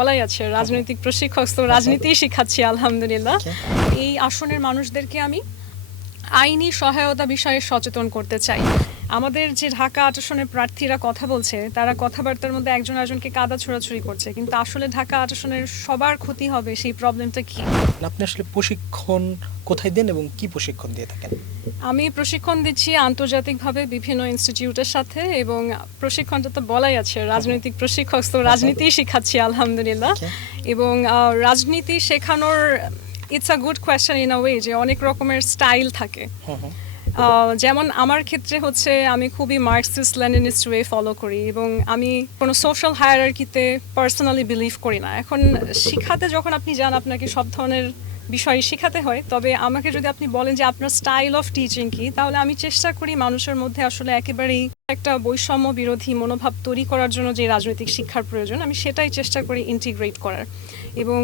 বলাই আছে রাজনৈতিক প্রশিক্ষক, তো রাজনীতিই শিখাচ্ছি আলহামদুলিল্লাহ। এই আসনের মানুষদেরকে আমি আইনি সহায়তা বিষয়ে সচেতন করতে চাই। আমাদের যে ঢাকা ৮ আসনের প্রার্থীরা কথা বলছে, তারা কথাবার্তার মধ্যে একজন আরেকজনকে কাদা ছোড়াছুড়ি করছে, কিন্তু আসলে ঢাকা ৮ আসনের সবার ক্ষতি হবে, সেই প্রবলেমটা কি? আপনি আসলে প্রশিক্ষণ কোথায় দেন এবং কি প্রশিক্ষণ দিয়ে থাকেন? আমি প্রশিক্ষণ দিচ্ছি আন্তর্জাতিকভাবে বিভিন্ন ইনস্টিটিউটের সাথে, এবং প্রশিক্ষণটা তো বলাই আছে রাজনৈতিক প্রশিক্ষক, তো রাজনীতিই শিখাচ্ছি আলহামদুলিল্লাহ। এবং রাজনীতি শেখানোর it's a good question in a way, যে অনেক রকমের স্টাইল থাকে। যেমন আমার ক্ষেত্রে হচ্ছে আমি খুবই মার্কসিস্ট লেনিনিস্ট ওয়ে ফলো করি, এবং আমি কোনো সোশ্যাল হায়ারার্কিতে পার্সোনালি বিলিভ করি না। এখন শিখাতে যখন আপনি যান, আপনাকে সব ধরনের বিষয় শেখাতে হয়, তবে আমাকে যদি আপনি বলেন যে আপনার স্টাইল অফ টিচিং কি, তাহলে আমি চেষ্টা করি মানুষের মধ্যে আসলে একেবারেই একটা বৈষম্য বিরোধী মনোভাব তৈরি করার জন্য যে রাজনৈতিক শিক্ষার প্রয়োজন, আমি সেটাই চেষ্টা করি ইন্টিগ্রেট করার। এবং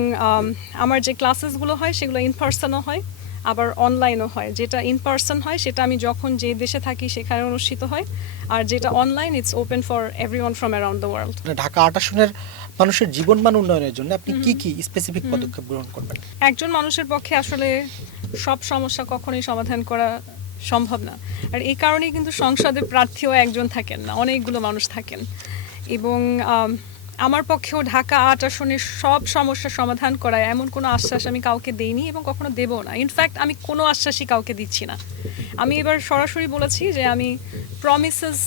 আমার যে ক্লাসেসগুলো হয় সেগুলো ইন পার্সনও হয়, আবার অনলাইনও হয়। যেটা ইন পার্সন হয় সেটা আমি যখন যে দেশে থাকি সেখানে অনুষ্ঠিত হয়, আর যেটা online it's open for everyone from around the world. Dhaka ৮ আসনের মানুষের জীবনমান উন্নয়নের জন্য আপনি কি স্পেসিফিক পদক্ষেপ গ্রহণ করবেন? একজন মানুষের পক্ষে আসলে সব সমস্যা কখনোই সমাধান করা সম্ভব না, আর এই কারণেই কিন্তু সংসদে প্রার্থীও একজন থাকেন না, অনেকগুলো মানুষ থাকেন। এবং আমার পক্ষেও ঢাকা ৮ আসনের সব সমস্যার সমাধান করা এমন কোনো আশ্বাস আমি কাউকে দেইনি এবং কখনো দেবও না। ইনফ্যাক্ট আমি কোনো আশ্বাসই কাউকে দিচ্ছি না। আমি এবার সরাসরি বলেছি যে আমি promises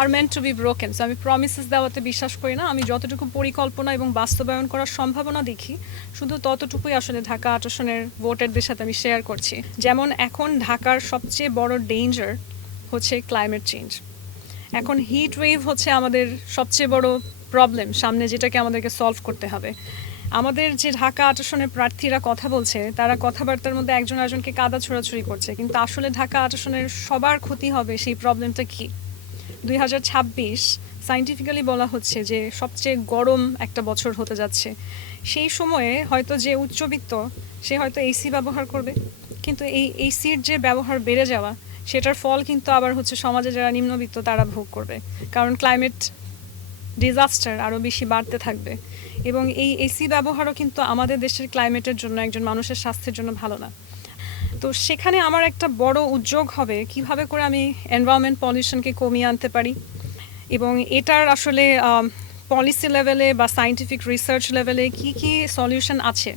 are meant to be broken, so আমি প্রমিসেস দেওয়াতে বিশ্বাস করি না। আমি যতটুকু পরিকল্পনা এবং বাস্তবায়ন করার সম্ভাবনা দেখি, শুধু ততটুকুই আসলে ঢাকা ৮ আসনের ভোটারদের সাথে আমি শেয়ার করছি। যেমন এখন ঢাকার সবচেয়ে বড় ডেঞ্জার হচ্ছে ক্লাইমেট চেঞ্জ। এখন হিট ওয়েভ হচ্ছে আমাদের সবচেয়ে বড় প্রবলেম সামনে, যেটাকে আমাদেরকে সলভ করতে হবে। আমাদের যে ঢাকা ৮ আসনের প্রার্থীরা কথা বলছে, তারা কথাবার্তার মধ্যে একজন আরেকজনকে কাদা ছোড়াছুড়ি করছে, কিন্তু আসলে ঢাকা ৮ আসনের সবার ক্ষতি হবে, সেই প্রবলেমটা কি? 2026 সায়েন্টিফিক্যালি বলা হচ্ছে যে সবচেয়ে গরম একটা বছর হতে যাচ্ছে। সেই সময়ে হয়তো যে উচ্চবিত্ত, সে হয়তো এসি ব্যবহার করবে, কিন্তু এই এসির যে ব্যবহার বেড়ে যাওয়া, সেটার ফল কিন্তু আবার হচ্ছে সমাজে যারা নিম্নবিত্ত তারা ভোগ করবে, কারণ ক্লাইমেট ডিজাস্টার আরও বেশি বাড়তে থাকবে। এবং এই এসি ব্যবহারও কিন্তু আমাদের দেশের ক্লাইমেটের জন্য, একজন মানুষের স্বাস্থ্যের জন্য ভালো না। তো সেখানে আমার একটা বড় উদ্যোগ হবে কিভাবে করে আমি এনভায়রনমেন্ট পলিউশনকে কমিয়ে আনতে পারি, এবং এটার আসলে পলিসি লেভেলে বা সায়েন্টিফিক রিসার্চ লেভেলে কি কি সলিউশন আছে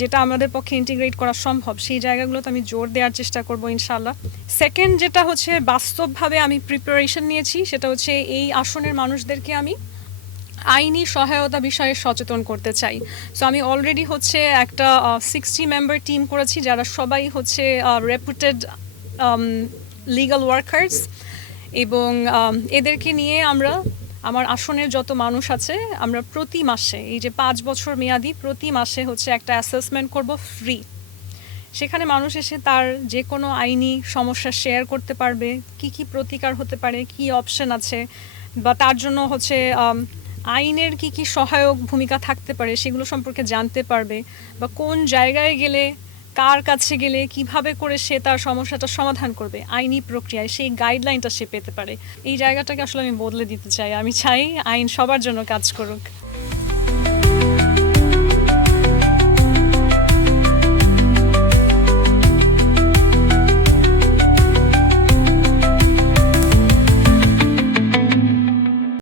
যেটা আমাদের পক্ষে ইন্টিগ্রেট করা সম্ভব, সেই জায়গাগুলোতে আমি জোর দেওয়ার চেষ্টা করব ইনশাআল্লাহ। সেকেন্ড যেটা হচ্ছে বাস্তবভাবে আমি প্রিপারেশন নিয়েছি, সেটা হচ্ছে এই আসনের মানুষদেরকে আমি আইনি সহায়তা বিষয়ে সচেতন করতে চাই। সো আমি অলরেডি হচ্ছে একটা 60 মেম্বার টিম করেছি, যারা সবাই হচ্ছে রেপুটেড লিগাল ওয়ার্কার্স, এবং এদেরকে নিয়ে আমরা আমার আসনের যত মানুষ আছে, আমরা প্রতি মাসে, এই যে 5 বছর মেয়াদি, প্রতি মাসে হচ্ছে একটা অ্যাসেসমেন্ট করব ফ্রি। সেখানে মানুষ এসে তার যে কোনো আইনি সমস্যা শেয়ার করতে পারবে, কি কি প্রতিকার হতে পারে, কি অপশন আছে, বা তার জন্য হচ্ছে আইনের কি কি সহায়ক ভূমিকা থাকতে পারে সেগুলো সম্পর্কে জানতে পারবে, বা কোন জায়গায় গেলে, কার কাছে গেলে কিভাবে করে সে তার সমস্যাটা সমাধান করবে আইনি প্রক্রিয়ায়, সেই গাইডলাইনটা সে পেতে পারে। এই জায়গাটাকে আসলে আমি বদলে দিতে চাই। আমি চাই আইন সবার জন্য কাজ করুক।